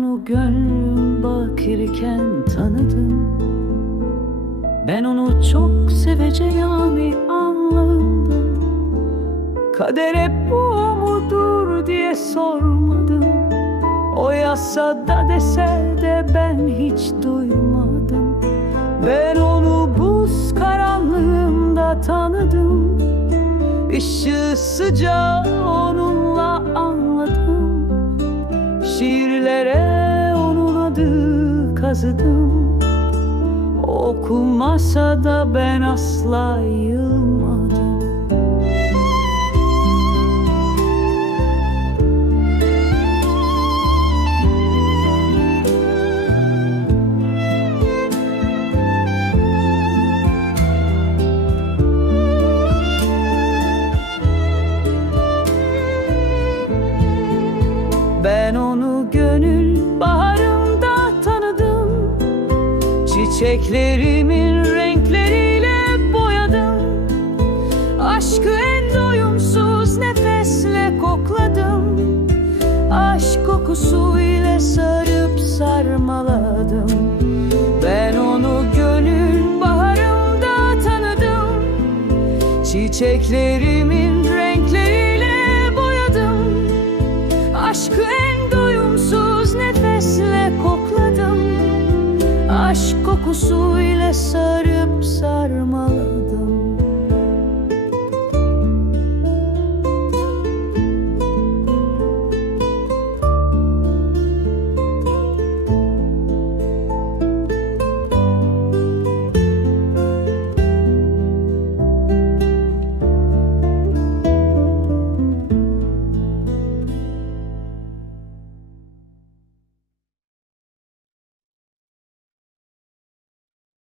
onu gönlüm bakirken tanıdım. Ben onu çok seveceğimi anladım. Kadere bu mudur diye sormadım. O yasada dese de ben hiç duymadım. Ben onu buz karanlığında tanıdım. Işığı sıcak adı kazıdım Okumasa da ben asla yılmadım. Ben onu gönül Çiçeklerimin renkleriyle boyadım. Aşkı en doyumsuz nefesle kokladım. Aşk kokusu ile sarıp sarmaladım. Ben onu gönül baharımda tanıdım. Çiçeklerimin renkleriyle boyadım. Aşkı en doyumsuz Aşk kokusuyla sarıp sarmaladım